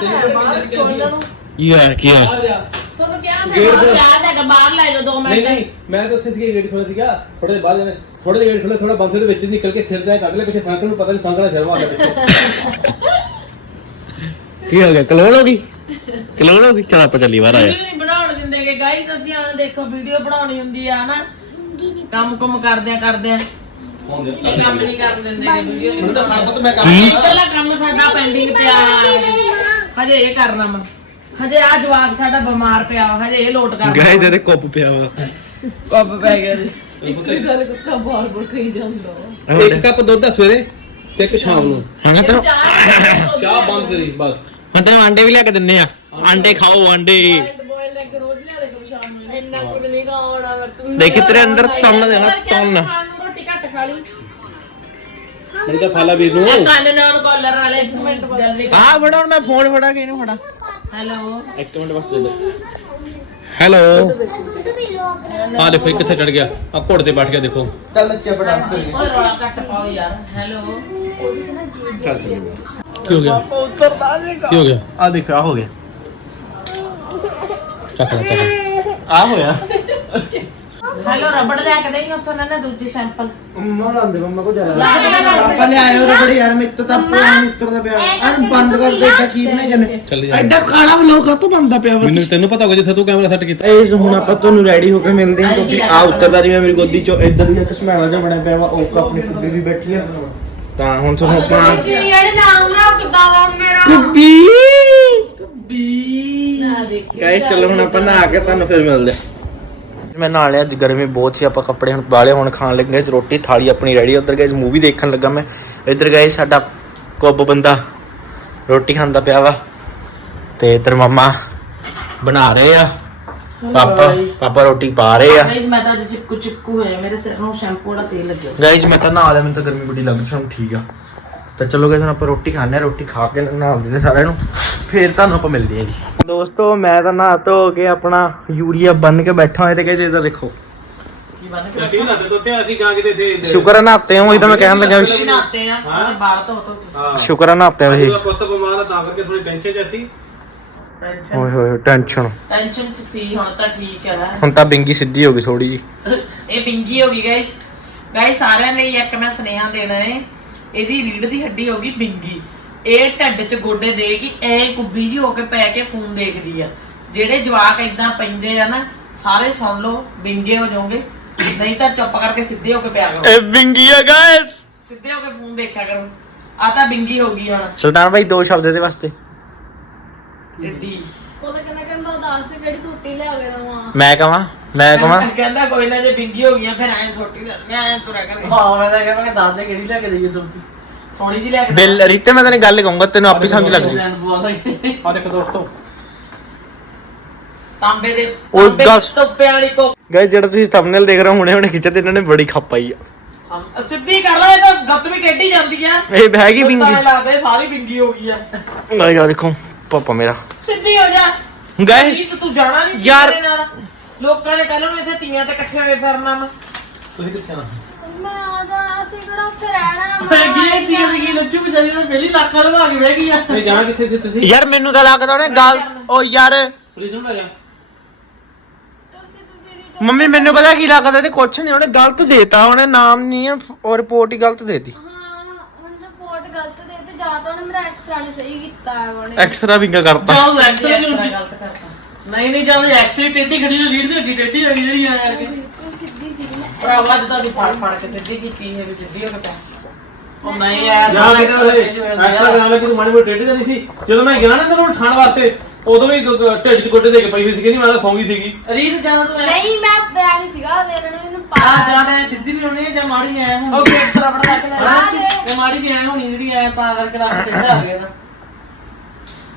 ਕੀ ਹੋਇਆ ਕੀ ਹੋਇਆ? ਤੁਹਾਨੂੰ ਕਿਹਾ ਗੇਟ ਮੈਂ ਚਾਹ ਲੈ ਕੇ ਬਾਹਰ ਲੈ ਜਾਓ 2 ਨਹੀਂ ਮਿੰਟ। ਨਹੀਂ ਮੈਂ ਤਾਂ ਉੱਥੇ ਸੀਗਾ ਗੇਟ ਖੋਲ੍ਹਿਆ ਸੀਗਾ। ਥੋੜੇ ਦੇ ਬਾਅਦ ਜਾਣੇ। ਥੋੜੇ ਦੇ ਗੇਟ ਥੋੜਾ ਬੰਸੇ ਦੇ ਵਿੱਚ ਨਿਕਲ ਕੇ ਸਿਰ ਦਾ ਕੱਢ ਲਿਆ ਪਿੱਛੇ ਸੰਕਲ ਨੂੰ ਪਤਾ ਨਹੀਂ ਸੰਕਲ ਸ਼ਰਮਾ ਆ ਗਿਆ ਪਿੱਛੇ। ਕੀ ਹੋ ਗਿਆ? ਕਲੋਲ ਹੋ ਗਈ? ਕਲੋਲ ਹੋ ਗਈ? ਚਲ ਆਪਾਂ ਚੱਲੀ ਬਾਹਰ ਆ ਜਾ। ਵੀਡੀਓ ਨਹੀਂ ਬਣਾਉਣ ਦਿੰਦੇ ਕਿ ਗਾਈਸ ਅਸੀਂ ਹੁਣ ਦੇਖੋ ਵੀਡੀਓ ਬਣਾਉਣੀ ਹੁੰਦੀ ਆ ਨਾ ਕੰਮ ਕੁਮ ਕਰਦੇ ਆ ਕਰਦੇ ਆ। ਕੰਮ ਨਹੀਂ ਕਰਨ ਦਿੰਦੇ ਵੀਡੀਓ ਮੈਨੂੰ ਤਾਂ ਖਾਣਾ ਪਤਾ ਮੈਂ ਕੀ? ਕੰਮ ਇਕੱਲਾ ਕੰਮ ਸਾਡਾ ਪੈਂਡਿੰਗ ਪਿਆ। ਹਜੇ ਇਹ ਕਰਨਾ ਵਾ। ਹਜੇ ਆ ਜਵਾਕ ਸਾਡਾ ਬਿਮਾਰ ਪਿਆ ਵਾ ਹਜੇ ਇਹ ਲੋਟ ਕਰਨਾ ਗਾਇਸ ਇਹਦੇ ਕੁੱਪ ਪਿਆ ਵਾ। ਕੱਪ ਪੈ ਗਿਆ ਜੀ। ਗੱਲ ਕੁੱਤਾ ਬਾਰ ਬਾਰ ਕਹੀ ਜਾਂਦਾ ਇੱਕ ਕੱਪ ਦੁੱਧ ਆ ਸਵੇਰੇ ਤੇ ਇੱਕ ਸ਼ਾਮ ਨੂੰ। ਚਾਹ ਬੰਦ ਕਰੀ ਬਸ। ਮੈਂ ਤੈਨੂੰ ਆਂਡੇ ਵੀ ਲਿਆ ਕੇ ਦਿੰਨੇ ਆ। ਆਂਡੇ ਖਾਓ ਆਂਡੇ। ਬੋਇਲ ਲੈ ਕੇ ਰੋਜ਼ ਲਿਆ ਦੇ ਕਰੋ ਸ਼ਾਮ ਨੂੰ। ਇੰਨਾ ਕੁਝ ਨਹੀਂ ਖਾਣਾ ਅਗਰ ਤੂੰ ਦੇਖੀ ਤੇਰੇ ਅੰਦਰ ਤੁੰਨ ਦੇਣਾ ਨੂੰ ਰੋਟੀ ਘੱਟ ਖਾ ਲਈ। ਮੈਨੂੰ ਤਾਂ ਫਾਲਾ ਵੀਰ ਨੂੰ। ਇਹ ਕੰਨ ਨਾਲ ਕਾਲਰ ਵਾਲੇ। ਜਲਦੀ ਆ ਫੜਾ ਹੁਣ ਮੈਂ ਫੋਨ ਫੜਾ ਕੇ ਇਹਨੂੰ ਫੜਾ। ਹੈਲੋ। ਇੱਕ ਮਿੰਟ ਬਸ ਦੇ ਦੇ। ਹੈਲੋ। ਆ ਦੇਖੋ ਇਹ ਕਿੱਥੇ ਚੜ ਗਿਆ। ਆ ਘੋੜ ਤੇ ਬੈਠ ਗਿਆ ਦੇਖੋ। ਚੱਲ ਬੜਾ ਡਾਂਸ ਕਰੀਏ ਓਏ ਰੌਲਾ ਘੱਟ ਪਾਓ ਯਾਰ। ਹੈਲੋ। ਚੱਲ ਚੱਲ। ਕੀ ਹੋ ਗਿਆ? ਕੀ ਹੋ ਗਿਆ? ਆ ਦੇਖ ਆ ਹੋ ਗਿਆ। ਚੱਕ ਲੈ ਚੱਕ ਲੈ। ਆ ਹੋਇਆ। ਹੈਲੋ ਰਬੜ ਲੈ ਕੇ ਦੇਈ ਉੱਥੋਂ ਨਾ ਨਾ ਦੂਜੀ ਸੈਂਪਲ ਮੰਮਾ ਲਾਂਦੇ ਮੰਮਾ ਕੋ ਜਰਾ ਲੱਗਦਾ ਆਪਾਂ ਲੈ ਆਇਓ ਰਬੜ ਯਾਰ ਮੇਰੇ ਤੋਂ ਤਾਂ ਪੂਰਾ ਮਿੱਤਰ ਦਾ ਪਿਆ। ਅਰ ਬੰਦ ਕਰ ਦੇ ਤਾਂ ਕੀ ਬਣਾਈ ਜਾਂਦੇ ਚੱਲ ਜਾ। ਐਡਾ ਖਾਣਾ ਵਲੋਗ ਕਾਤੋਂ ਬੰਦਾ ਪਿਆ ਵਾ? ਮੈਨੂੰ ਤੈਨੂੰ ਪਤਾ ਹੋਗਾ ਜਿੱਥੇ ਤੂੰ ਕੈਮਰਾ ਸੈੱਟ ਕੀਤਾ। ਇਸ ਹੁਣ ਆਪਾਂ ਤੁਹਾਨੂੰ ਰੈਡੀ ਹੋ ਕੇ ਮਿਲਦੇ ਹਾਂ ਕਿਉਂਕਿ ਆ ਉੱਤਰਦਾ ਰਹੀ ਮੇਰੀ ਗੋਦੀ ਚੋਂ ਇੱਧਰ ਵੀ ਇੱਕ ਸਮੈਲਾ ਜਿਹਾ ਬਣਿਆ ਪਿਆ ਵਾ ਉਹ ਆਪਣੀ ਕੁੱਬੀ ਵੀ ਬੈਠੀ ਆ। ਤਾਂ ਹੁਣ ਤੁਹਾਨੂੰ ਆਪਾਂ ਜਿਹੜੇ ਨਾਮ ਰੱਖਦਾ ਵਾ ਮੇਰਾ? ਕੁੱਬੀ ਕੁੱਬੀ ਗਾਇਸ ਚਲੋ ਹੁਣ ਆਪਾਂ ਨਹਾ ਕੇ ਤੁਹਾਨੂੰ ਫਿਰ ਮਿਲਦੇ ਹਾਂ। ਮੈਂ ਨਾਲ ਲਿਆ ਅੱਜ ਗਰਮੀ ਬਹੁਤ ਸੀ ਆਪਾਂ ਕੱਪੜੇ ਹੁਣ ਵਾਲੇ ਹੁਣ ਖਾਣ ਲੱਗੇ। ਰੋਟੀ ਥਾਲੀ ਆਪਣੀ ਰੈਡੀ ਉਧਰ ਗਾਇਸ ਮੂਵੀ ਦੇਖਣ ਲੱਗਾ ਮੈਂ। ਇੱਧਰ ਗਾਇਸ ਸਾਡਾ ਕੁੱਬ ਬੰਦਾ ਰੋਟੀ ਖਾਂਦਾ ਪਿਆ ਵਾ। ਤੇ ਇੱਧਰ ਮਮਾ ਬਣਾ ਰਹੇ ਆ। ਪਾਪਾ ਪਾਪਾ ਰੋਟੀ ਪਾ ਰਹੇ ਆ। ਗਾਈਸ ਮੈਂ ਤਾਂ ਅੱਜ ਚਿੱਕੂ ਚਿੱਕੂ ਹੋਇਆ ਮੇਰੇ ਸਿਰ ਨੂੰ ਸ਼ੈਂਪੂ ਵਾਲਾ ਤੇਲ ਲੱਗਿਆ। ਗਾਇਸ ਮੈਂ ਤਾਂ ਨਹਾ ਲਿਆ ਮੈਨੂੰ ਤਾਂ ਗਰਮੀ ਬੜੀ ਲੱਗ ਰਹੀ ਠੀਕ ਆ। ਤਾਂ ਚਲੋ ਗਾਇਸ ਹੁਣ ਆਪਾਂ ਰੋਟੀ ਖਾਣੇ ਆ ਰੋਟੀ ਖਾ ਕੇ ਨਹਾ ਦਿੰਦੇ ਸਾਰਿਆਂ ਨੂੰ। ਫੇਰ ਤੁਹਾਨੂੰ ਆਪਾਂ ਮਿਲਦੇ ਆ ਜੀ। ਦੋਸਤੋ ਮੈਂ ਤਾਂ ਨਹਾ ਧੋ ਕੇ ਆਪਣਾ ਯੂਰੀਆ ਬੰਨ ਕੇ ਬੈਠਾ ਹੋਇਆ ਤੇ ਗਾਇਸ ਇੱਧਰ ਦੇਖੋ। ਕੀ ਬਣ ਕੇ ਅਸੀਂ ਨਾ ਤੇ ਤੋਤੇ ਅਸੀਂ ਕਾਂ ਕਿਤੇ ਥੇ ਸ਼ੁਕਰ ਆ ਨਹਾਤੇ ਹੋ ਇਹ ਤਾਂ ਮੈਂ ਕਹਿਣ ਲੱਗਾ ਵੀ ਬਣਾਤੇ ਆ ਧੋ ਧੋ ਕੇ ਹਾਂ। ਸ਼ੁਕਰ ਆ ਨਹਾਤੇ ਹੋ ਇਹ ਪੁੱਤ ਬਿਮਾਰ ਆ ਤਾਂ ਕਰਕੇ ਥੋੜੀ ਟੈਨਸ਼ਨ ਚ ਅਸੀਂ। ਟੈਨਸ਼ਨ ਓਏ ਹੋਏ ਟੈਨਸ਼ਨ ਟੈਨਸ਼ਨ ਚ ਸੀ ਹੁਣ ਤਾਂ ਠੀਕ ਹੈ ਹੁਣ ਤਾਂ ਬਿੰਗੀ ਸਿੱਧੀ ਹੋ ਗਈ ਥੋੜੀ ਜੀ ਇਹ ਬਿੰਗੀ ਹੋ ਗਈ ਗਾਇਸ ਗਾਇਸ ਸਾਰਿਆਂ ਲਈ ਇੱਕ ਮੈਂ ਸੁਨੇਹਾ ਦੇਣਾ ਹੈ ਇਹਦੀ ਰੀੜ ਦੀ ਹੱਡੀ ਹੋ ਗਈ ਬਿੰਗੀ। ਇਹ ਢੱਡ 'ਚ ਗੋਡੇ ਦੇ ਕੇ ਐ ਕੁੱਬੀ ਜੀ ਹੋ ਕੇ ਪੈ ਕੇ ਖੂਨ ਦੇਖਦੀ ਆ। ਜਿਹੜੇ ਜਵਾਕ ਇਦਾਂ ਪੈਂਦੇ ਆ ਨਾ ਸਾਰੇ ਸੁਣ ਲਓ ਬਿੰਗੇ ਹੋ ਜਾਓਗੇ। ਨਹੀਂ ਤਾਂ ਚੁੱਪ ਕਰਕੇ ਸਿੱਧੇ ਹੋ ਕੇ ਪਿਆ ਕਰੋ। ਇਹ ਬਿੰਗੀ ਆ ਗਾਇਸ ਸਿੱਧੇ ਹੋ ਕੇ ਫੋਨ ਦੇਖਿਆ ਕਰੋ। ਆ ਤਾਂ ਬਿੰਗੀ ਹੋ ਗਈ ਹੁਣ। ਸੁਲਤਾਨ ਭਾਈ ਦੋ ਸ਼ਬਦ ਦੇ ਵਾਸਤੇ। ਢਿੱਡੀ। ਉਹ ਤਾਂ ਕਹਿੰਦਾ ਕਹਿੰਦਾ ਦੱਸ ਕਿਹੜੀ ਛੁੱਟੀ ਲਿਆ ਕੇ ਦਵਾਂ। ਮੈਂ ਕਹਾਂ ਮੈਂ ਕਹਾਂ ਕਹਿੰਦਾ ਕੋਈ ਨਾ ਜੇ ਬਿੰਗੀ ਹੋ ਗਈਆਂ ਫਿਰ ਐਂ ਛੋਟੀ ਦਾ ਮੈਂ ਐਂ ਤੁਰਿਆ ਕਰਾਂਗੇ ਹਾਂ ਮੈਂ ਤਾਂ ਕਹਿੰਦਾ ਦੱਸ ਦੇ ਕਿਹੜੀ ਲੈ ਕੇ ਦਈਏ ਸੋਪੀ ਸੋਹਣੀ ਜੀ ਲੈ ਕੇ ਬਿੱਲ ਰੀਤੇ ਮੈਂ ਤੈਨੂੰ ਗੱਲ ਕਹੂੰਗਾ ਤੈਨੂੰ ਆਪੇ ਸਮਝ ਲੱਗ ਜੂ। ਆ ਦੇਖੋ ਦੋਸਤੋ। ਤਾਂਬੇ ਦੇ ਉਹ ਦੱਸ। ਟੋਪੇ ਵਾਲੀ ਕੋ ਗਾਇਸ ਜਿਹੜਾ ਤੁਸੀਂ ਥੰਬਨੇਲ ਦੇਖ ਰਹੇ ਹੋ ਹੁਣੇ ਹੁਣੇ ਖਿੱਚਿਆ ਤੇ ਇਹਨਾਂ ਨੇ ਬੜੀ ਖੱਪਾਈ ਆ। ਸਿੱਧੀ ਕਰ ਲਓ ਇਹ ਤਾਂ ਗੱਤ ਵੀ ਟੇਢੀ ਜਾਂਦੀ ਆ। ਇਹ ਹੈਗੀ ਬਿੰਗੀ ਤਾਂ ਲੱਗਦਾ ਇਹ ਸਾਰੀ ਬਿੰਗੀ ਹੋ ਗਈ ਆ। ਲੈ ਜਾ ਦੇਖੋ ਪਾਪਾ ਮੇਰਾ। ਸਿੱਧੀ ਹੋ ਜਾ। ਗਾਇਸ ਤੂੰ ਜਾਣਾ ਨਹੀਂ ਯਾਰ- ਲੋਕਾਂ ਨੇ ਕੱਲ ਨੂੰ ਇੱਥੇ ਤੀਆਂ ਤੇ ਇਕੱਠੇ ਹੋਏ ਫਿਰਨਾ ਵਾ ਤੁਸੀਂ ਕਿੱਥੇ ਆਣਾ ਮੈਂ ਆ ਜਾਣਾ ਅਸੀਂ ਕਿਹੜਾ ਉੱਥੇ ਰਹਿਣਾ ਮੈਂ ਕੀ ਤੀ ਦੀ ਕੀ ਲੱਚੂ ਵਿਚਾਰੀ ਤਾਂ ਪਹਿਲੀ ਲੱਖਾਂ ਲਵਾ ਕੇ ਬਹਿ ਗਈ ਆ। ਨਹੀਂ ਜਾਣਾ ਕਿੱਥੇ ਸੀ ਤੁਸੀਂ? ਯਾਰ ਮੈਨੂੰ ਤਾਂ ਲੱਗਦਾ ਉਹਨੇ ਗੱਲ ਉਹ ਯਾਰ। ਜਾ। ਮੰਮੀ ਮੈਨੂੰ ਪਤਾ ਕੀ ਲੱਗਦਾ ਤੇ ਕੁਛ ਨਹੀਂ ਉਹਨੇ ਗਲਤ ਦੇਤਾ ਉਹਨੇ ਨਾਮ ਨਹੀਂ ਉਹ ਰਿਪੋਰਟ ਹੀ ਗਲਤ ਦੇਤੀ। ਹਾਂ ਹੁਣ ਰਿਪੋਰਟ ਗਲਤ ਦੇ ਤੇ ਜਾਂ ਤਾਂ ਉਹਨੇ ਮੇਰਾ ਐਕਸਰਾ ਨੇ ਸਹੀ ਕੀਤਾ ਹੈ ਉਹਨੇ ਐਕਸਟਰਾ ਵਿੰਗਾ ਕਰਤਾ? ਜਾਓ ਐਕਸਰੇ ਨੂੰ ਗਲਤ ਕਰਤਾ ਨਹੀਂ ਨਹੀਂ ਜਦੋਂ ਐਕਸਰੇ ਟੇਢੀ ਖੜੀ ਨੂੰ ਲੀਡ ਦੇ ਅੱਗੇ ਟੇਢੀ ਜਿਹੜੀ ਆ ਯਾਰ ਕੇ। ਭਰਾਵਾ ਜਿੱਦਾਂ ਦੀ ਫੜ ਫੜ ਕੇ ਸਿੱਧੀ ਕੀਤੀ ਹੈ ਵੀ ਸਿੱਧੀ ਹੋ ਕੇ ਪੈ ਉਹ ਨਹੀਂ ਯਾਰ ਜਾ ਕੇ ਐਕਸਟਰਾ ਕਰਾਉਣ ਲੱਗੀ ਤੂੰ ਮਾੜੀ ਮੋਟੀ ਟੇਢੀ ਤਾਂ ਨਹੀਂ ਸੀ। ਜਦੋਂ ਮੈਂ ਗਿਆ ਨਾ ਤੈਨੂੰ ਉਠਾਉਣ ਵਾਸਤੇ ਉਦੋਂ ਵੀ ਗ- ਗ- ਢਿੱਡ 'ਚ ਗੋਡੇ ਦੇ ਕੇ ਪਈ ਹੋਈ ਸੀ ਕਿ ਨਹੀਂ ਮੈਂ ਤਾਂ ਸੌਂ ਗਈ ਸੀਗੀ। ਰੀਤ ਜਾਂ ਤੂੰ ਐ ਨਹੀਂ ਮੈਂ ਪਿਆ ਨਹੀਂ ਸੀਗਾ ਦੇ ਇਹਨਾਂ ਨੇ ਮੈਨੂੰ ਆ ਪਾ ਜਾਂ ਤਾਂ ਸਿੱਧੀ ਨਹੀਂ ਹੋਣੀ ਜਾਂ ਮਾੜੀ ਐ ਹੁਣ। ਉਹ ਕਿਸ ਤਰ੍ਹਾਂ ਬੜਾ ਲੱਗ ਲੈ ਆ ਦੇ। ਇਹ ਮਾੜੀ ਜਿਹੀ ਐ ਹੋਣੀ ਜਿਹੜੀ ਐ ਤਾਂ ਕਰਕੇ ਲੱਗ ਟੇਢਾ ਆ ਗਿਆ ਤਾਂ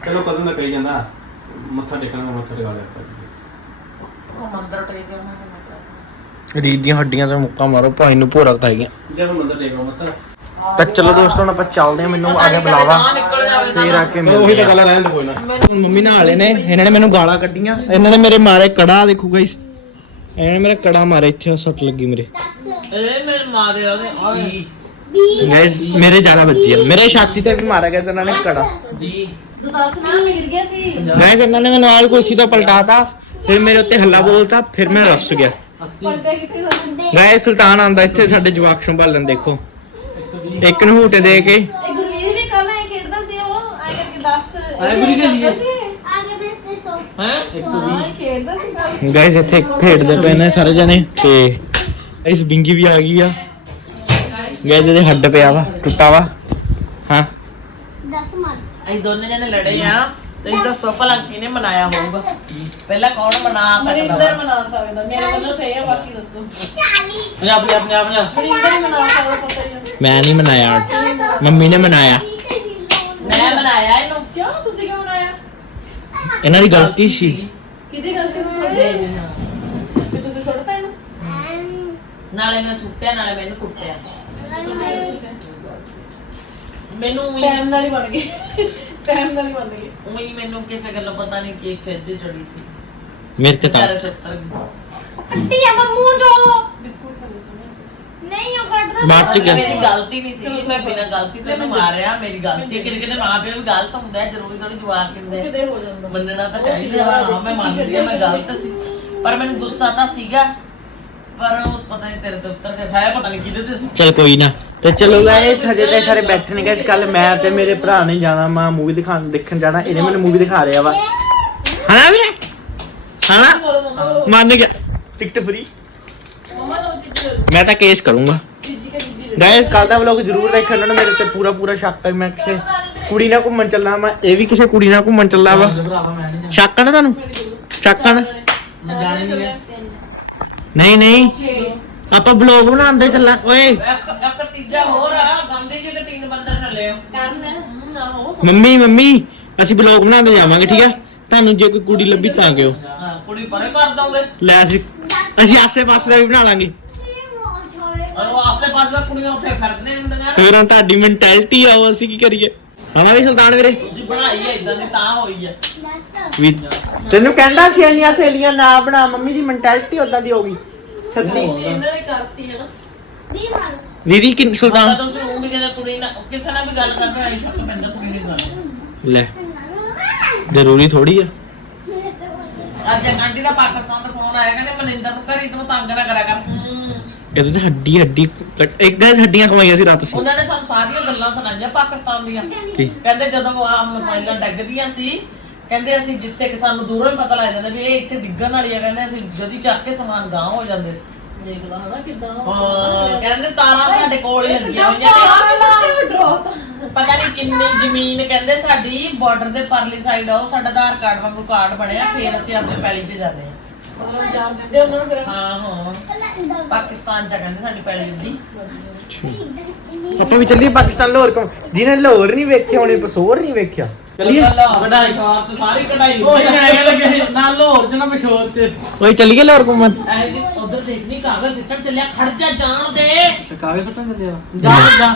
ਚਲੋ ਕਦੋਂ ਦਾ ਕਹੀ ਜਾਂਦਾ ਮੱਥਾ ਟੇਕਣਾ ਮੱਥਾ ਟੇਕਾ ਲਿਆ। ਉਹ ਮੰਦਰ ਟੇਕ ਗਿਆ ਮੈਂ ਕਿਹਾ ਰੀਤ ਦੀਆਂ ਹੱਡੀਆਂ ਤੇ ਮੁੱਕਾ ਮਾਰੋ ਭਾਈ ਨੂੰ ਭੋਰਾ ਟੇਕਾ ਮੱਥਾ। ਤਾਂ ਚਲੋ ਦੋਸਤੋ ਹੁਣ ਆਪਾਂ ਚੱਲਦੇ ਹਾਂ ਮੈਨੂੰ ਆ ਗਿਆ ਬੁਲਾਵਾ। ਫੇਰ ਆ ਕੇ ਚਲੋ ਉਹੀ ਤਾਂ ਗੱਲ ਆ, ਰਹਿਣ ਦੇ ਕੋਈ ਨਾ। ਮੰਮੀ ਨਾਲ ਵਾਲੇ ਨੇ ਇਹਨਾਂ ਨੇ ਮੈਨੂੰ ਗਾਲਾਂ ਕੱਢੀਆਂ। ਇਹਨਾਂ ਨੇ ਮੇਰੇ ਮਾਰੇ ਕੜਾ ਦੇਖੋ ਗਾਇਸ। ਇਹਨਾਂ ਨੇ ਮੇਰਾ ਕੜਾ ਮਾਰਿਆ ਇੱਥੇ ਸੱਟ ਲੱਗੀ ਮੇਰੇ। ਇਹ ਮੇਰੇ ਆਏ ਗਾਇਸ ਮੇਰੇ ਜ਼ਿਆਦਾ ਬੱਚੀ ਆ। ਮੇਰੇ ਛਾਤੀ ਤੇ ਵੀ ਮਾਰਿਆ ਗਿਆ ਤੇ ਇਹਨਾਂ ਨੇ ਕੜਾ। ਮੈਂ ਗਿਰ ਗਿਆ ਸੀ। ਗਾਇਸ ਇਹਨਾਂ ਨੇ ਮੈਨੂੰ ਨਾਲ ਕੁਰਸੀ ਤੋਂ ਪਲਟਾਤਾ ਫਿਰ ਮੇਰੇ ਉੱਤੇ ਹੱਲਾ ਬੋਲਤਾ ਫਿਰ ਮੈਂ ਰੁੱਸ ਗਿਆ। ਪਲਟੇ ਕਿੱਥੇ ਹੋਏ ਗਾਇਸ ਸੁਲਤਾਨ ਆਂਦਾ ਇੱਥੇ ਸਾਡੇ ਜਵਾਕ ਸੰਭਾਲਣ ਦੇਖੋ। ਇੱਕ ਨੂੰ ਹੂਟੇ ਦੇ ਕੇ। ਇਹ ਗੁਰਵੀਰ ਵੀ ਕੱਲ ਐ ਖੇਡਦਾ ਸੀ ਉਹ ਐ ਕਰਕੇ ਦੱਸ ਐਂ ਗੁਰੀ ਖੇਡੀ ਹੈ? ਆਗੇ ਬੇਸ ਸੋ। ਹੈ? ਹਾਂ ਇਹ ਖੇਡਦਾ ਸੀ ਕੱਲ ਗਾਇਸ ਇੱਥੇ ਖੇਡਦੇ ਪਏ ਨੇ ਸਾਰੇ ਜਣੇ ਤੇ ਇਸ ਬਿੰਗੀ ਵੀ ਆ ਗਈ ਆ। ਗਾਇਸ ਇਹਦੇ ਹੱਡ ਪਿਆ ਵਾ ਟੁੱਟਾ ਵਾ। ਹਾਂ। ਦੱਸ ਮਨ ਅਸੀਂ ਦੋਨੇ ਜਣੇ ਲੜੇ ਆ। ਤੇ ਇਹ ਦੱਸੋ ਭਲਾ ਕਿਹਨੇ ਮਨਾਇਆ ਹੋਊਗਾ? ਪਹਿਲਾਂ ਕੌਣ ਮਨਾ ਸਕਦਾ ਮਨਿੰਦਰ ਵਾ? ਮਨਾ ਸਕਦਾ ਮੇਰੇ ਵੱਲੋਂ ਤੇ ਇਹ ਬਾਕੀ ਦੱਸੋ। ਪੰਜਾਬ ਪੰਜਾਬ ਪੰਜਾਬ ਪੰਜਾਬ ਮਨਿੰਦਰ ਹੀ ਮਨਾ ਸਕਦਾ ਪਤਾ ਹੀ ਹੈ ਮੈਂ ਨਹੀਂ ਮਨਾਇਆ। ਮੰਮੀ ਨੇ ਮਨਾਇਆ। ਮੈਂ ਮਨਾਇਆ ਇਹਨੂੰ। ਕਿਉਂ? ਤੁਸੀਂ ਕਿਉਂ ਮਨਾਇਆ? ਇਹਨਾਂ ਦੀ ਗਲਤੀ ਸੀ। ਕਿਹਦੀ ਗਲਤੀ ਸੀ? ਤੁਹਾਡੀ? ਤੁਸੀਂ ਸੁੱਟਤਾ ਇਹਨੂੰ? ਨਾਲੇ ਮੈਂ ਸੁੱਟਿਆ ਨਾਲੇ ਮੈਨੂੰ ਕੁੱਟਿਆ। ਮੈਨੂੰ ਟਾਈਮ ਨਾਲ ਹੀ ਬਣ ਗਏ। ਟਾਈਮ ਨਾਲ ਹੀ ਬਣ ਗਏ ਊਈਂ ਮੈਨੂੰ ਕਿਸੇ ਗੱਲੋਂ ਪਤਾ ਨਹੀਂ ਕੀ ਖਿੱਚ ਚੜੀ ਸੀ। ਮੇਰੇ ਤੇ। ਤਾਂ ਚਾਰੇ ਛੱਤਰ ਕੱਟੀ ਆ ਮੂੰਹ ਜੋ ਬਿਸਕੁਟ ਖਾ ਲਓ ਨਹੀਂ ਉਹ ਕੱਟਦਾ ਬਾਅਦ ਚ ਗਿਆ। ਮੇਰੀ ਗਲਤੀ ਨਹੀਂ ਸੀ। ਮੈਂ ਬਿਨਾਂ ਗਲਤੀ ਤੋਂ ਇਹਨੂੰ ਮਾਰਿਆ ਮੇਰੀ ਗਲਤੀ ਹੈ। ਕਿਤੇ ਕਿਤੇ ਮਾਂ ਪਿਓ ਵੀ ਗਲਤ ਹੁੰਦਾ ਹੈ ਜ਼ਰੂਰੀ ਥੋੜੀ ਜਵਾਬ ਦਿੰਦੇ। ਕਿਤੇ ਹੋ ਜਾਂਦਾ। ਮੰਨਣਾ ਤਾਂ ਚਾਹੀਦਾ। ਵਾ, ਹਾਂ ਮੈਂ ਮੰਨਦੀ ਆ ਮੈਂ ਗਲਤ ਸੀ? ਪਰ ਮੈਨੂੰ ਗੁੱਸਾ ਤਾਂ ਸੀਗਾ। ਪਰ ਉਹ ਪਤਾ ਨਹੀਂ ਤੇਰੇ ਤੋਂ ਉੱਤਰ ਕੇ ਖਾਇਆ ਪਤਾ ਨਹੀਂ ਕਿਹਦੇ ਤੇ ਸੀ। ਚਲ ਕੋਈ ਨਾ। ਤੇ ਚਲੋ ਗਾਇਸ ਹਜੇ ਤੇ ਸਾਰੇ ਬੈਠੇ ਨੇ ਗਾਇਸ ਕੱਲ ਮੈਂ ਤੇ ਮੇਰੇ ਭਰਾ ਨੇ ਜਾਣਾ ਮੈਂ ਮੂਵੀ ਦਿਖਾਣ ਦੇਖਣ ਜਾਣਾ ਇਹਨੇ ਮੈਨੂੰ ਮੂਵੀ ਦਿਖਾ ਰਿਹਾ ਵਾ। ਹਨਾ ਵੀਰੇ? ਹਨਾ? ਮੰਨ ਗਿਆ। ਟਿਕਟ ਫਰੀ ਮੈਂ ਤਾਂ ਕੇਸ ਕਰੂੰਗਾ। ਗਾਇਸ ਕੱਲ ਦਾ ਵਲੌਗ ਜ਼ਰੂਰ ਦੇਖਣ ਨਾ ਮੇਰੇ ਤੇ ਪੂਰਾ ਪੂਰਾ ਸ਼ੱਕ ਹੈ ਮੈਂ ਕਿਸੇ ਕੁੜੀ ਨਾਲ ਘੁੰਮਣ ਚੱਲਾ ਮੈਂ ਇਹ ਵੀ ਕਿਸੇ ਕੁੜੀ ਨਾਲ ਘੁੰਮਣ ਚੱਲਾ ਵਾ। ਸ਼ੱਕ ਆ ਨਾ ਤੁਹਾਨੂੰ? ਸ਼ੱਕ ਆ ਨਾ? ਮੈਂ ਜਾਣੇ ਨਹੀਂ ਹੈ। ਨਹੀਂ ਨਹੀਂ। 6 ਆਪਾਂ ਵਲੌਗ ਬਣਾਉਂਦੇ ਚੱਲਾਂ ਓਏ। ਇੱਕ ਇੱਕ ਤੀਜਾ ਹੋਰ ਆ ਗਾਂਧੀ ਜੀ ਦੇ ਤਿੰਨ ਬੰਦੇ ਥੱਲੇ ਆ ਕਰਨ ਹੋ ਮੰਮੀ ਮੰਮੀ ਅਸੀਂ ਵਲੌਗ ਬਣਾਉਂਦੇ ਜਾਵਾਂਗੇ ਠੀਕ ਆ? ਤੁਹਾਨੂੰ ਜੇ ਕੋਈ ਕੁੜੀ ਲੱਭੀ ਤਾਂ ਕਿਉਂ? ਹਾਂ ਕੁੜੀ ਪਰੇ ਕਰ ਦੋਗੇ। ਲੈ ਅਸੀਂ ਅਸੀਂ ਆਸੇ ਪਾਸੇ ਦਾ ਵੀ ਬਣਾ ਲਾਂਗੇ। ਉਹ ਆਸੇ ਪਾਸੇ ਦੀਆਂ ਕੁੜੀਆਂ ਉੱਥੇ ਫਿਰਦੀਆਂ ਹੁੰਦੀਆਂ ਨਾ। ਫਿਰ ਹੁਣ ਤੁਹਾਡੀ ਮੈਂਟੈਲਿਟੀ ਆ ਉਹ ਅਸੀਂ ਕੀ ਕਰੀਏ? ਹਣਾ ਵੀ ਸੁਲਤਾਨ ਵੀਰੇ? ਤੁਸੀਂ ਬਣਾਈ ਐ ਇਦਾਂ ਦੀ ਤਾਂ ਹੋਈ ਆ। ਵੀ ਤੈਨੂੰ ਕਹਿੰਦਾ ਸੀ ਇੰਨੀਆਂ ਸਹੇਲੀਆਂ ਨਾ ਬਣਾ ਮੰਮੀ ਦੀ ਮੈਂਟੈਲਿਟੀ ਉਦਾਂ ਦੀ ਹੋ ਗਈ। ਸੱਦੀ ਇਹਨਾਂ ਨੇ ਕਰਤੀ ਹੈ ਨਾ। ਦੀਦੀ ਕਿ ਤਾਂ ਸੁਲਤਾਨ ਤੁਸੀਂ ਉਹ ਵੀ ਕਹਿੰਦੇ ਕੁੜੀ ਨਾਲ ਕਿਸੇ ਨਾਲ ਵੀ ਗੱਲ ਕਰਨਾ ਆਈ ਸ਼ੱਕ ਪੈਂਦਾ ਕੁੜੀ ਨਹੀਂ ਗੱਲ। ਲੈ। ਜ਼ਰੂਰੀ ਥੋੜੀ ਆ। ਅੱਜ ਆਂਟੀ ਦਾ ਪਾਕਿਸਤਾਨ ਤੋਂ ਫੋਨ ਆਇਆ ਕਹਿੰਦੇ ਮਨਿੰਦਰ ਨੂੰ ਘਰੀ ਤੈਨੂੰ ਤੰਗ ਨਾ ਕਰਿਆ ਕਰ। ਇਹਦੇ ਤੇ ਹੱਡੀ ਹੱਡੀ ਕੱਟ- ਇੱਕ ਦਿਨ ਹੱਡੀਆਂ ਖਵਾਈਆਂ ਸੀ ਰਾਤ ਸੀ ਉਹਨਾਂ ਨੇ ਸਾਨੂੰ ਸਾਰੀਆਂ ਗੱਲਾਂ ਸੁਣਾਈਆਂ ਪਾਕਿਸਤਾਨ ਦੀਆਂ। ਕੀ? ਕਹਿੰਦੇ ਜਦੋਂ ਆ ਮਸਾਈਲਾਂ ਡੱਗਦੀਆਂ ਸੀ ਕਹਿੰਦੇ ਅਸੀਂ ਜਿੱਥੇ ਕਿ ਸਾਨੂੰ ਦੂਰੋਂ ਹੀ ਪਤਾ ਲੱਗ ਜਾਂਦਾ ਵੀ ਇਹ ਇੱਥੇ ਡਿੱਗਣ ਵਾਲੀ ਆ ਕਹਿੰਦੇ ਅਸੀਂ ਜਦੀ ਚੱਕ ਕੇ ਸਮਾਨ ਗਾਂ ਹੋ ਜਾਂਦੇ। ਦੇਖ ਲਾ ਹਨਾ ਕਿਦਾਂ ਹਾਂ ਕਹਿੰਦੇ ਤਾਰਾਂ ਸਾਡੇ ਕੋਲ ਹੀ ਲੱਗੀਆਂ ਹੋਈਆਂ ਨੇ। ਪਤਾ ਨਹੀਂ ਕਿੰਨੀ ਜ਼ਮੀਨ ਕਹਿੰਦੇ ਸਾਡੀ ਬਾਰਡਰ ਦੇ ਪਰਲੀ ਸਾਈਡ ਆ ਉਹ ਸਾਡਾ ਆਧਾਰ ਕਾਰਡ ਵਾਂਗੂ ਕਾਰਡ ਬਣਿਆ ਫਿਰ ਅਸੀਂ ਆਪਣੇ ਪੈਲੀ 'ਚ ਜਾਂਦੇ ਹਾਂ। ਜਾਣ ਦਿੰਦੇ ਉਹਨਾਂ ਨੂੰ ਫਿਰ। ਹਾਂ ਹਾਂ। ਪਾਕਿਸਤਾਨ 'ਚ ਆ ਕਹਿੰਦੇ ਸਾਡੀ ਪੈਲੀ ਹੁੰਦੀ ਆਪਾਂ ਵੀ ਚੱਲੀਏ ਪਾਕਿਸਤਾਨ ਲਾਹੌਰ ਕੋ ਜਿਹਨੇ ਲਾਹੌਰ ਨਹੀਂ ਵੇਖਿਆ ਉਹਨੇ ਪਸੋਰ ਨਹੀਂ ਵੇਖਿਆ। ਚੱਲੀਏ। ਕਢਾਈ ਖਾਰ ਤੇ ਸਾਰੀ ਕਢਾਈ ਉਹ ਆਇਆ ਲੱਗੇ ਸੀ ਨਾਲ ਲਾਹੌਰ ਚ ਨਾ ਮਸ਼ਹੂਰ ਚ। ਓਏ ਚੱਲੀਏ ਲਾਹੌਰ ਘੁੰਮਣ? ਇਹ ਜੀ ਉਧਰ ਦੇਖਣੀ ਕਾਗਜ਼ ਸਿੱਟਣ ਚੱਲਿਆ ਖੜ ਜਾ ਜਾਣ ਦੇ। ਕਾਗਜ਼ ਸੁੱਟਣ ਦਿੰਦੇ ਆ? ਜਾ। ਜਾ।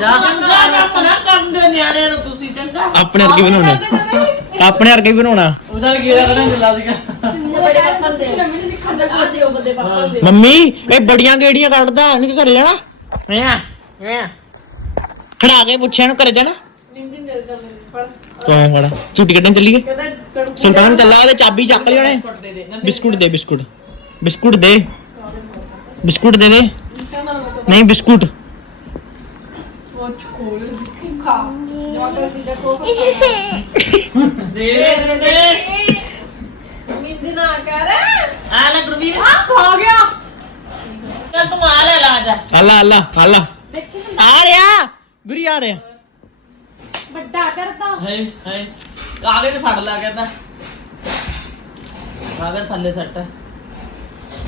ਜਾ ਚੰਗਾ ਨਾ ਮਨਾ ਕਰਦੇ ਨਿਆਣਿਆਂ ਨੂੰ ਤੁਸੀਂ ਚੰਗਾ। ਆਪਣੇ ਵਰਗੇ ਬਣਾਉਣਾ। ਆਪਣੇ ਵਰਗੇ ਹੀ ਬਣਾਉਣਾ। ਉਹਦਾ ਕਰਨ ਚੱਲਾ ਸੀਗਾ। ਮੰਮੀ ਇਹ ਬੜੀਆਂ ਗੇੜੀਆਂ ਕੱਢਦਾ ਨਹੀਂ ਘਰੇ ਜਾਣਾ ਐਂ ਐਂ ਖੜਾ ਕੇ ਪੁੱਛਿਆ ਨੂੰ ਘਰੇ ਜਾਣਾ? ਬਿੰਦੀ ਦੇ ਦੇ ਪੜ ਤੂੰ ਫੜਾ ਝੂਟੀ ਕੱਢਣ ਚੱਲੀਏ? ਸੁਲਤਾਨ ਚੱਲਾ ਉਹਦੇ ਚਾਬੀ ਚੱਕ ਲਈ ਉਹਨੇ। ਬਿਸਕੁਟ ਦੇ ਬਿਸਕੁਟ ਬਿਸਕੁਟ। ਦੇ। ਬਿਸਕੁਟ ਦੇ ਦੇ। ਨਹੀਂ ਬਿਸਕੁਟ। ਦੇ ਦੇ ਦੇ। ਬਿੰਦੀ ਨਾ ਕਰ। ਆ ਲੈ ਗੁਰਵੀਰ। ਆ ਖਾ ਗਿਆ। ਚੱਲ ਤੂੰ ਆ ਲੈ ਲਾ ਜਾ। ਅੱਲਾ ਅੱਲਾ ਅੱਲਾ ਆ ਰਿਹਾ। ਗੁਰੀ ਆ ਰਿਹਾ। ਵੱਡਾ ਕਰਦਾ ਹੈ ਹੈ ਕਾਗਜ਼ ਫੜ ਲਾ ਕਹਿੰਦਾ। ਕਾਗਜ਼ ਥੱਲੇ ਸੱਟ।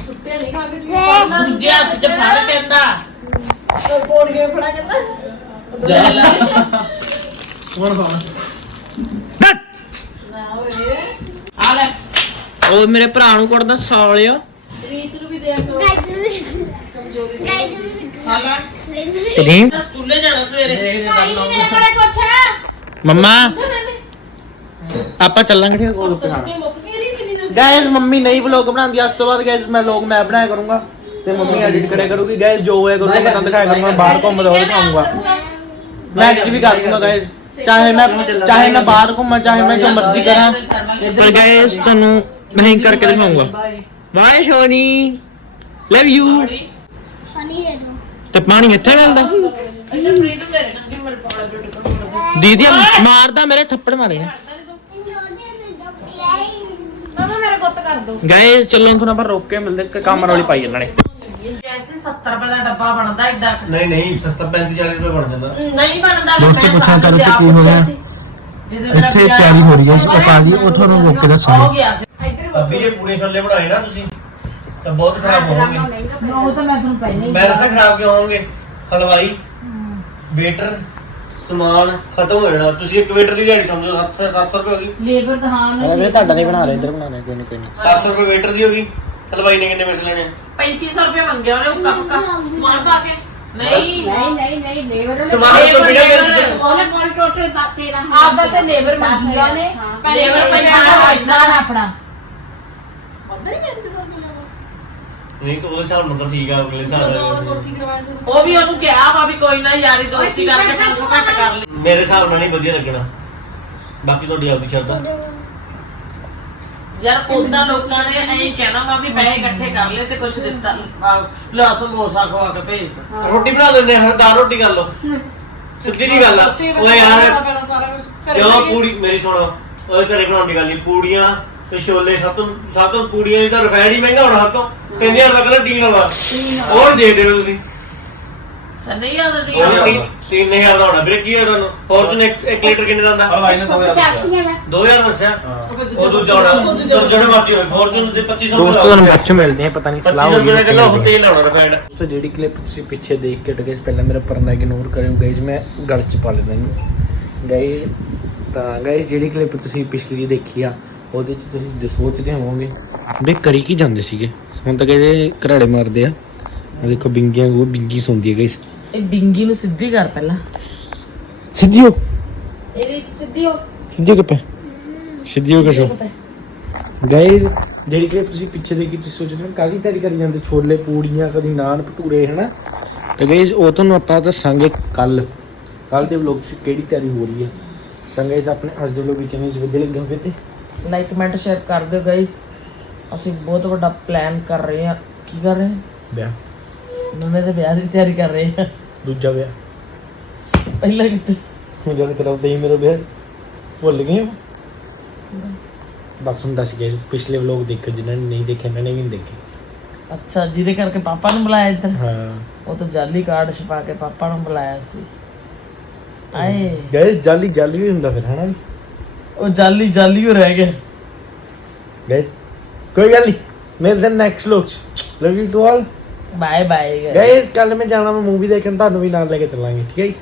ਸੁੱਟਿਆ ਨਹੀਂ ਖਾ ਕੇ ਦੂਜੇ ਹੱਥ 'ਚ ਫੜ ਕਹਿੰਦਾ। ਕੋੜ ਕੇ ਫੜਾ ਕਹਿੰਦਾ। ਜਾ ਲੈ। ਹੁਣ ਕੌਣ ਨਾ ਓਏ। ਆ ਲੈ। ਉਹ ਮੇਰੇ ਭਰਾ ਨੂੰ ਕੁੱਟਦਾ ਸਾਲਿਆ ਰੀਤ ਨੂੰ ਵੀ ਦਿਆ ਕਰੋ। ਕਮਜ਼ੋਰੀ ਖਾ ਲੈ। ਤੇਰੀ ਮੈਂ ਸਕੂਲੇ ਜਾਣਾ ਸਵੇਰੇ। ਮੇਰੇ ਕੋਲੇ ਕੁਛ ਹੈ? ਮੰਮਾ। ਆਪਾਂ ਚੱਲਾਂਗੇ ਠੀਕ ਕਿੰਨੀ ਜਲਦੀ। ਗਾਇਸ ਮੰਮੀ ਨਹੀਂ ਵਲੌਗ ਬਣਾਉਂਦੀ। ਅੱਜ ਤੋਂ ਬਾਅਦ ਗਾਇਸ ਮੈਂ ਲੋਗ ਮੈਂ ਬਣਾਇਆ ਕਰੂੰਗਾ। ਤੇ ਮੰਮੀ ਐਡਿਟ ਕਰਿਆ ਕਰੂਗੀ। ਗਾਇਸ ਜੋ ਹੋਇਆ ਕਰੂਗਾ ਮੈਂ ਤੁਹਾਨੂੰ ਦਿਖਾਇਆ ਕਰੂੰਗਾ। ਬਾਹਰ ਘੁੰਮਦਾ ਹੋਇਆ ਦਿਖਾਉਂਗਾ। ਮੈਂ ਐਡਿਟ ਵੀ ਕਰ ਦੂੰਗਾ ਗਾਇਸ ਚਾਹੇ ਮੈਂ ਚਾਹੇ ਮੈਂ ਬਾਹਰ ਘੁੰਮਾਂ ਚਾਹੇ ਮੈਂ ਜੋ ਮਰਜ਼ੀ ਕਰਾਂ। ਪਰ ਗਾਇਸ ਤੁਹਾਨੂੰ ਨਹੀਂ ਕਰਕੇ ਦਿਖਾਉਂਗਾ। ਬਾਏ ਸ਼ੋਨੀ ਲਵ ਯੂ ਪਾਣੀ ਦੇ ਦੋ ਤੇ ਪਾਣੀ ਇੱਥੇ ਮਿਲਦਾ। ਦੀਦੀ ਮਾਰਦਾ ਮੇਰੇ ਥੱਪੜ ਮਾਰੇ ਨੇ। ਮਮਾ ਮੇਰਾ ਗੁੱਤ ਕਰ ਦੋ। ਗਾਇਸ ਚੱਲੋ ਤੁਹਾਨੂੰ ਆਪਾਂ ਰੋਕ ਕੇ ਮਿਲਦੇ ਇੱਕ ਕੰਮ ਵਾਲੀ ਪਾਈ ਇਹਨਾਂ ਨੇ। ਐਸੇ 70 ਰੁਪਏ ਦਾ ਡੱਬਾ ਬਣਦਾ ਕੁ। ਨਹੀਂ ਨਹੀਂ ਸਸਤਾ 35 40 ਰੁਪਏ ਬਣ ਜਾਂਦਾ। ਨਹੀਂ ਬਣਦਾ ਦੋਸਤੋ, ਮੈਂ ਪੁੱਛਣਾ ਚਾਹੁੰਦੇ ਆਪ ਕੀ ਹੋ ਰਿਹਾ? ਪੁੱਛਿਆ ਸੀ। ਜਦੋਂ ਮੇਰਾ ਇੱਥੇ ਤਿਆਰੀ ਹੋ ਰਹੀ ਹੈ। ਦੀ ਉਹ ਤੁਹਾਨੂੰ ਰੋਕ ਕੇ ਹੋ ਦੱਸਾਂਗੇ ਗਿਆ। ਅਭੀ ਜੇ ਪੂਰੇ ਛੋਲੇ ਬਣਾਏ ਨਾ ਤੁਸੀਂ ਤਾਂ ਬਹੁਤ ਖਰਾਬ ਹੋਣਗੇ। ਉਹ ਤਾਂ ਮੈਂ ਤੁਹਾਨੂੰ ਪਹਿਲਾਂ ਹੀ ਮੈਂ ਦੱਸਾਂ ਖਰਾਬ ਕਿਉਂ ਹੋਣਗੇ? ਹਲਵਾਈ ਵੇਟਰ ਸਮਾਨ ਖਤਮ ਹੋ ਜਾਣਾ। ਤੁਸੀਂ ਇੱਕ ਵੇਟਰ ਦੀ ਦਿਹਾੜੀ ਸਮਝੋ 700 ਰੁਪਏ ਹੋ ਗਈ। ਲੇਬਰ ਤਾਂ ਹਾਂ ਨਾ ਵੀਰੇ ਤੁਹਾਡਾ ਨਹੀਂ ਬਣਾ ਰਹੇ ਇੱਧਰ ਬਣਾ ਰਹੇ ਕੋਈ ਨਹੀਂ ਕੋਈ ਨਹੀਂ। 700 ਰੁਪਏ ਵੇਟਰ ਦੀ ਹੋ ਗਈ। ਹਲਵਾਈ ਨੇ ਕਿੰਨੇ ਪੈਸੇ ਲੈਣੇ 3500 ਰੁਪਏ ਮੰਗਿਆ ਉਹਨੇ ਉਹ ਕੱਪ ਕੱਪ ਸਮਾਨ ਪਾ ਕੇ। ਨਹੀਂ। ਨਹੀਂ ਨਹੀਂ ਨਹੀਂ ਲੇਬਰ ਸਮਾਨ ਤੋਂ ਬਿਨਾਂ ਤੁਸੀਂ ਉਹਨੇ ਕੋਲ ਟੋਟਲ ਬਾਤੇ ਨਾ ਆਪਦਾ ਤੇ ਲੇਬਰ ਮੰਗੀ ਆ ਉਹਨੇ। ਲੇਬਰ ਪੈਸਾ ਪੈਸਾ ਨਾ ਆਪਣਾ। ਉਧਰ ਹੀ ਪੈਸੇ ਸੌ ਰੁਪਏ ਲਗੋ ਨਹੀਂ ਤਾਂ ਉਹਦੇ ਨਾਲ ਤਾਂ ਠੀਕ ਆ ਅਗਲੇ ਉਹ ਵੀ ਉਹਨੂੰ ਕਿਹਾ ਵਾ ਵੀ ਕੋਈ ਨਾ ਯਾਰੀ ਦੋਸਤੀ ਕਰਕੇ 500 ਘੱਟ ਕਰ ਲਈ। ਮੇਰੇ ਹਿਸਾਬ ਨਾਲ ਨਹੀਂ ਵਧੀਆ ਲੱਗਣਾ। ਬਾਕੀ ਤੁਹਾਡੀ ਆਪਦੀ ਸ਼ਰਤ ਆ। ਯਾਰ ਉਹਨਾਂ ਲੋਕਾਂ ਨੇ ਐਂ ਕਹਿਣਾ ਵਾ ਵੀ ਪੈਸੇ ਇਕੱਠੇ ਕਰ ਲਏ ਤੇ ਕੁਝ ਦਿੱਤਾ ਲਾ ਸਮੋਸਾ ਖਵਾ ਕੇ ਭੇਜ ਦਿੱਤਾ। ਰੋਟੀ ਬਣਾ ਦਿੰਦੇ ਹਾਂ ਦਾਲ ਰੋਟੀ ਕਰ ਲਓ। ਸਿੱਧੀ ਜੀ ਗੱਲ ਆ। ਓਏ ਯਾਰ ਕਿਉਂ ਪੂੜੀ ਮੇਰੀ ਸੁਣੋ ਓਏ ਘਰੇ ਬਣਾਉਣ ਦੀ ਗੱਲ ਨਹੀਂ ਪੂੜੀਆਂ ਤੇ ਛੋਲੇ ਸਭ ਤੋਂ ਸਭ ਤੋਂ ਪੂੜੀਆਂ ਦੀ ਤਾਂ ਰਫੈਡ ਹੀ ਮਹਿੰਗਾ ਹੋਣਾ ਸਭ ਤੋਂ 3000 ਦਾ ਕਲਰ ਟੀਨ ਵਾਲਾ ਹੋਰ ਦੇ ਦਿਓ ਤੁਸੀਂ। ਤਾਂ ਨਹੀਂ ਆਦਾ ਨਹੀਂ ਉਹ ਆਦਾ। 3000 ਦਾ ਹੋਣਾ। ਵੀਰੇ ਕੀ ਹੋਇਆ ਤੁਹਾਨੂੰ? ਫੋਰਚੂਨ 1 ਲੀਟਰ ਕਿੰਨੇ ਦਾ ਹੁੰਦਾ ਹਲਵਾਈ ਨੇ 2000 ਦੱਸਿਆ। ਉਹ ਦੂਜਾ ਹੋਣਾ। ਜਿਹੜਾ ਮਰਜ਼ੀ ਹੋਵੇ ਫੋਰਚੂਨ ਦੇ 2500 ਦੋਸਤੋ ਤੁਹਾਨੂੰ ਬਾਅਦ ਚ ਮਿਲਦੇ ਆ ਪਤਾ ਨਹੀਂ ਸਲਾਹ 2500 ਹੋ ਰੁਪਏ ਦਾ ਕਿਲੋ ਗਈ ਉੱਤੇ ਹੀ ਲਾਉਣਾ ਰਫੈਡ ਸੋ ਜਿਹੜੀ ਕਲਿੱਪ ਤੁਸੀਂ ਪਿੱਛੇ ਦੇਖ ਕੇ ਟਗੇ ਪਹਿਲਾਂ ਮੇਰਾ ਪਰਨਾ ਇਗਨੋਰ ਕਰਿਓ। ਗਾਇਜ਼ ਮੈਂ ਗਲ ਚ ਪਾ ਲੈਣਾ ਇਹਨੂੰ। ਗਾਇਜ਼ ਤਾਂ ਗਾਇਜ਼ ਜਿਹੜੀ ਕਲਿੱਪ ਤੁਸੀਂ ਪਿਛਲੀ ਦੇਖੀ ਆ ਉਹਦੇ ਚ ਤੁਸੀਂ ਦ- ਸੋਚਦੇ ਹੋਵੋਗੇ। ਵੀ ਕਰੀ ਕੀ ਜਾਂਦੇ ਸੀਗੇ? ਹੁਣ ਤਾਂ ਕਹਿੰਦੇ ਘਰਾੜੇ ਮਾਰਦੇ ਆ। ਆ ਦੇਖੋ ਬਿੰਗੀਆਂ ਉਹ ਬਿੰਗੀ ਸੌਂਦੀ ਹੈ ਗਾਇਜ਼ ਇਹ ਬਿੰਗੀ ਨੂੰ ਸਿੱਧੀ ਕਰ ਪਹਿਲਾਂ। ਸਿੱਧੀ ਹੋ। ਇਹਦੀ ਸਿੱਧੀ ਹੋ। ਸਿੱਧੀ ਹੋ ਕੇ ਪੈ ਸਿੱਧੀ ਹੋ ਕੇ ਸੋ ਗਾਇਜ਼ ਜਿਹੜੀ ਕਿ ਤੁਸੀਂ ਪਿੱਛੇ ਦੇਖੀ ਤੁਸੀਂ ਸੋਚਦੇ ਹੋ ਕਾਹਦੀ ਤਿਆਰੀ ਕਰੀ ਜਾਂਦੇ? ਛੋਲੇ ਪੂੜੀਆਂ ਕਦੀ ਨਾਨ ਭਟੂਰੇ ਹਨਾ? ਤੇ ਗਾਇਜ਼ ਉਹ ਤੁਹਾਨੂੰ ਆਪਾਂ ਦੱਸਾਂਗੇ ਕੱਲ ਕੱਲ ਦੇ ਵਲੌਗ 'ਚ ਕਿਹੜੀ ਤਿਆਰੀ ਹੋ ਰਹੀ ਹੈ। ਤਾਂ ਗਾਇਜ਼ ਆਪਣੇ ਅੱਜ ਦੇ ਵਲੌਗ ਵਿੱਚ ਨਹੀਂ ਵਧੀਆ ਲੱਗੇ ਹੋਵੇ ਤੇ। ਲਾਈਕ ਕਮੈਂਟ ਸ਼ੇਅਰ ਕਰ ਦਿਓ ਗਾਇਸ ਅਸੀਂ ਬਹੁਤ ਵੱਡਾ ਪਲਾਨ ਕਰ ਰਹੇ ਹਾਂ। ਕੀ ਕਰ ਰਹੇ ਹਾਂ? ਵਿਆਹ। ਨਵੇਂ ਦੇ ਵਿਆਹ ਦੀ ਤਿਆਰੀ ਕਰ ਰਹੇ ਹਾਂ। ਦੂਜਾ ਵਿਆਹ। ਪਹਿਲਾਂ ਕਿਤੇ ਹੁਣ ਜਦ ਕਰਾਉਂਦੇ ਹੀ ਮੇਰਾ ਵਿਆਹ। ਭੁੱਲ ਗਏ ਹੋ? ਬਸ ਹੁਣ ਦੱਸ ਗਏ ਪਿਛਲੇ ਵਲੌਗ ਦੇਖੋ ਜਿਨ੍ਹਾਂ ਨੇ ਨਹੀਂ ਦੇਖੇ ਮੈंने ਵੀ ਨਹੀਂ ਦੇਖੇ। ਅੱਛਾ ਜਿਹਦੇ ਕਰਕੇ ਪਾਪਾ ਨੂੰ ਬੁਲਾਇਆ ਇੱਧਰ? ਹਾਂ। ਉਹ ਤਾਂ ਜਾਲੀ ਕਾਰਡ ਛਪਾ ਕੇ ਪਾਪਾ ਨੂੰ ਬੁਲਾਇਆ ਸੀ। ਆਏ। ਗਾਇਜ਼ ਜਾਲੀ ਜਾਲੀ ਵੀ ਹੁੰਦਾ ਫਿਰ ਹਨਾ ਉਹ ਜਾਲੀ ਜਾਲੀ ਹੋ ਰਹਿ ਗਿਆ ਗਾਇਜ਼ ਕੋਈ ਗੱਲ ਨਹੀਂ। ਮਿਲਦੇ ਨੈਕਸਟ ਚ। Love you to all bye bye guys ਕੱਲ ਮੈਂ ਜਾਣਾ ਮੈਂ ਮੂਵੀ ਦੇਖਣ ਤੁਹਾਨੂੰ ਵੀ ਨਾਲ ਲੈ ਕੇ ਚੱਲਾਂਗੇ ਠੀਕ ਹੈ ਜੀ?